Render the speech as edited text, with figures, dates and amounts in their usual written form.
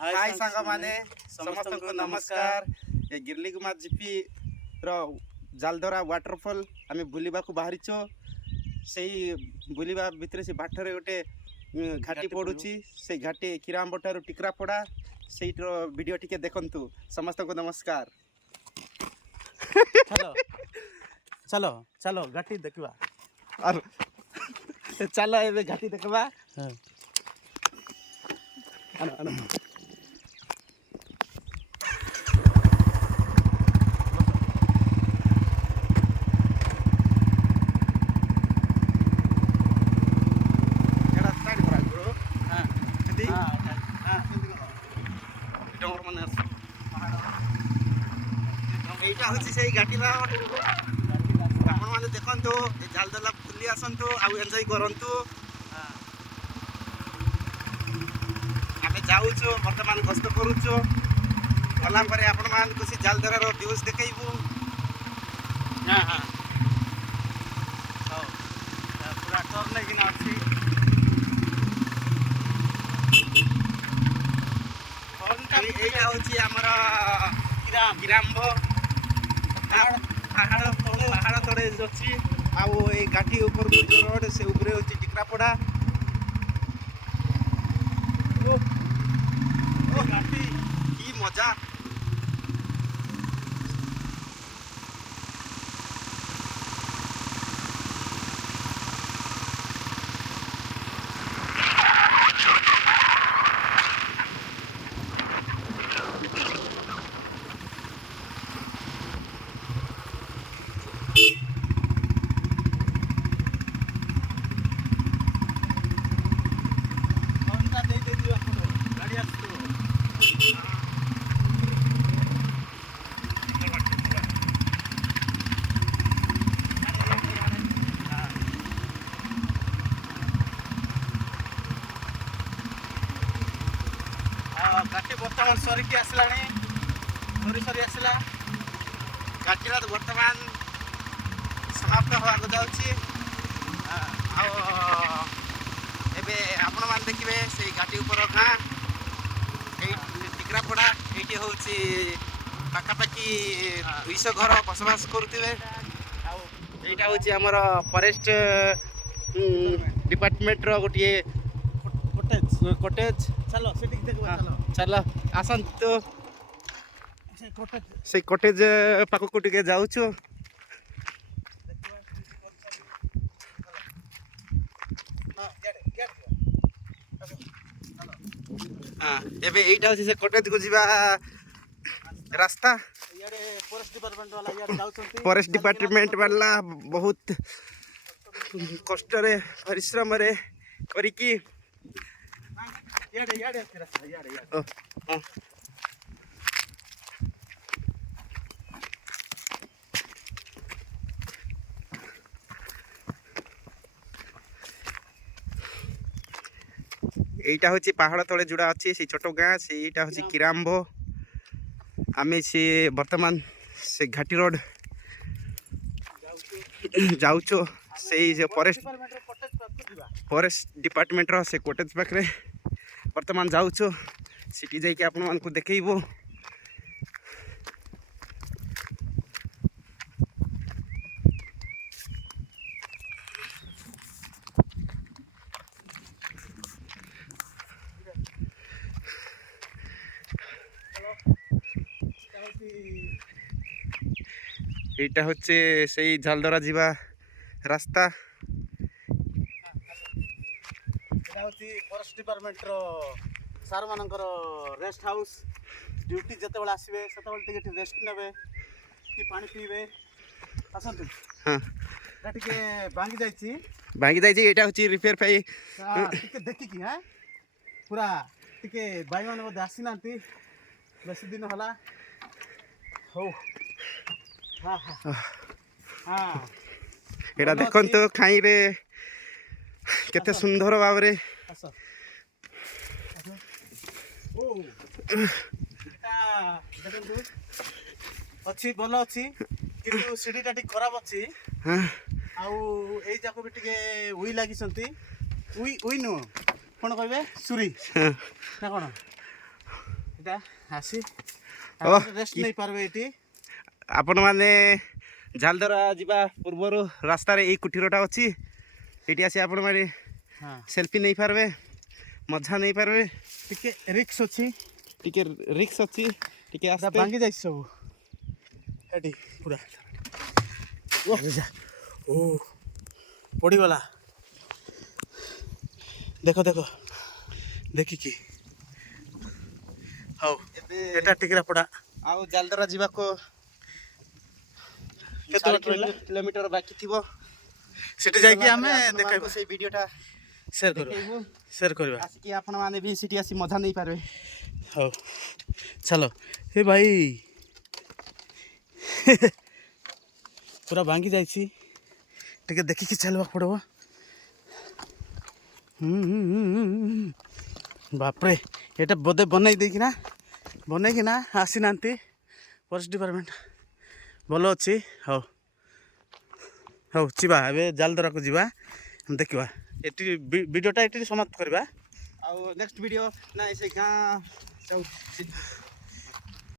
हाय सांग माने समस्त को नमस्कार। ये गिरलिकुमार जीपी रो जालधरा वाटरफॉल आम बुलवा को बाहरी से बुलवा भितर से बाटर गोटे घाटी पड़ुची से घाटी किराम्ब ठार टिकरापड़ा से वीडियो टिके देखंतु। समस्त को नमस्कार। चलो चलो चलो घाटी देखवा और चलो ए घाटी देखवा। এইটা হচ্ছে সেই ঘাটির আপনার দেখন্তু জালদলা বুলি আসন্তু আর এনজয় করন্তু। আমি যাউଛୁ বর্তমান গস্ত করুଛୁ গলা পরে আপন ମାନଙ୍କୁ ସେ ଜାଲଦରାର ଭିଉଜ ଦେଖେଇବୁ। हाँ हाँ पूरा टर्न लेकिन अच्छी এইটা হচ্ছে আমার কিরাম্ব পাহাড় তଳେ ଅଛି ଆଉ এই ଘାଟି ଉପରକୁ ଯୋଉ ରୋଡ ସେ ଉପରେ ହଉଛି ଟିକରାପଡ଼ା। घाटी কি মজা। गाड़ी आसतु घाटी बर्तमान सरिकी आसला सरी आसला ଘାଟିର ବର୍ତ୍ତମାନ ସମାପ୍ତ ହେବାକୁ ଯାଉଛି। ଆଉ ଏବେ ଆପଣମାନେ ଦେଖିବେ ସେଇ ଘାଟି ଉପର ଗାଁ ଏଇ ଟିକରାପଡ଼ା। ଏଇଠି ହେଉଛି ପାଖାପାଖି 200 ଘର ବସବାସ କରୁଥିବେ। ଆଉ ଏଇଟା ହେଉଛି ଆମର ଫରେଷ୍ଟ ଡିପାର୍ଟମେଣ୍ଟର ଗୋଟିଏ କଟେଜ। चलो सेठी देखबा चलो ଚାଲ ଆସନ୍ତୁ से कोटे ସେଇ କଟେଜ ପାଖକୁ ଟିକେ ଯାଉଛୁ। ଏବେ ଏଇଟା ହେଉଛି ସେ କଟେଜକୁ ଯିବା ରାସ୍ତା। यारे फॉरेस्ट डिपार्टमेंट वाला यार जाउछंती ଫରେଷ୍ଟ ଡିପାର୍ଟମେଣ୍ଟ ବାଲା ବହୁତ କଷ୍ଟରେ ପରିଶ୍ରମରେ କରିକି यारे यारे रास्ता यारे ଓ, ହଁ। এইটা হচ্ছে পাহাড় তলে জোড়া আছে সেই ছোট গাঁ সেইটা হচ্ছে কিরাম্ব। আমি সে বর্তমান সে ঘাটি রোড যাଉଛୁ ସେଇ যে ଫରେଷ୍ଟ डिपार्टमेंट कोटे पाक दिबा ଫରେଷ୍ଟ ଡିପାର୍ଟମେଣ୍ଟର ସେ କଟେଜ ପାଖରେ ବର୍ତ୍ତମାନ ଯାଉଛୁ। ସେଠି ଯାଇକି ଆପଣମାନଙ୍କୁ ଦେଖେଇବୁ। এইটা হচ্ছে সেই ঝালদরা ଯିବା রাস্তা। এটা হচ্ছে ফরেস্ট ডিপার্টমেন্ট रो सार मानकर रेस्ट हाउस ड्यूटी जेतेबेले आसीबे सेतेबेले टिके रेस्ट नेबे कि पानी पीबे आसंतु। হ্যাঁ এটা টিকে ভাঙি যাইছি ভাঙি যাইছে। এটা হচ্ছে রিপেয়ার পাই টিকে देखिकी हां पूरा टिके भाई माने बदे आसी नांती बेसी दिन होला हो हां हां हां এটা দেখন্তু ଖାଇରେ କେତେ ସୁନ୍ଦର ଭାବରେ आस ओ এটা দেখନ୍ତୁ ଅଛି ଭଲ ଅଛି କିନ୍ତୁ ସିଡିଟା ଟିକେ ଖରାପ ଅଛି। ହଁ ଆଉ ଏଇ ଯାକ ବି ଟିକେ ଉଇ ଲାଗିଛନ୍ତି ଉଇ ନୁହଁ କ'ଣ କହିବେ ସୁରି ନା କ'ଣ ଏଇଟା ଆସି ରେଷ୍ଟ ନେଇପାରିବେ ଏଇଠି। ଆପଣମାନେ ଝାଲଦରା ଯିବା ପୂର୍ବରୁ ରାସ୍ତାରେ ଏଇ କୁଟୀରଟା ଅଛି, ଏଇଠି ଆସି ଆପଣମାନେ ହଁ ସେଲ୍ଫି ନେଇପାରିବେ, ମଜା ନେଇପାରିବେ। ଟିକେ ରିକ୍ସ ଅଛି, ଟିକେ ରିକ୍ସ ଅଛି, ଟିକେ ଏଇଟା ଆସ୍ତେ। ଭାଙ୍ଗି ଯାଇଛି ସବୁ ଏଠି ପୁରା ଓ ପଡ଼ିଗଲା। ଦେଖ ଦେଖ ଦେଖିକି ହଉ ଏବେ ଏଟା ଟିକେରାପଡ଼ା ଆଉ ଝାଲଦରା ଯିବାକୁ କେତେ ବାଟ ରହିଲା? କିଲୋମିଟର ବାକି ଥିବ। ସେଠି ଯାଇକି ଆମେ ଆପଣମାନଙ୍କୁ ଦେଖାଇବା, ସେଇ ଭିଡ଼ିଓଟା ସେୟାର କରିବା, ଦେଖେଇବୁ, ସେୟାର କରିବା। ଆସିକି ଆପଣମାନେ ବି ସେଠି ଆସି ମଜା ନେଇପାରିବେ। ହଉ ଚାଲ। ହେ ଭାଇ ପୁରା ଭାଙ୍ଗି ଯାଇଛି, ଟିକେ ଦେଖିକି ଚାଲିବାକୁ ପଡ଼ିବ। ବାପରେ ଏଇଟା ବୋଧେ ବନେଇକିନା ଆସିନାହାନ୍ତି ଫରେଷ୍ଟ ଡିପାର୍ଟମେଣ୍ଟ। ଭଲ ଅଛି। ହଉ ହଉ ଯିବା ଏବେ ଝାଲଦରାକୁ ଯିବା, ଦେଖିବା। ଏଠି ଭିଡ଼ିଓଟା ଏଠି ସମାପ୍ତ କରିବା। ଆଉ ନେକ୍ସଟ ଭିଡ଼ିଓ ନା ସେ ଗାଁ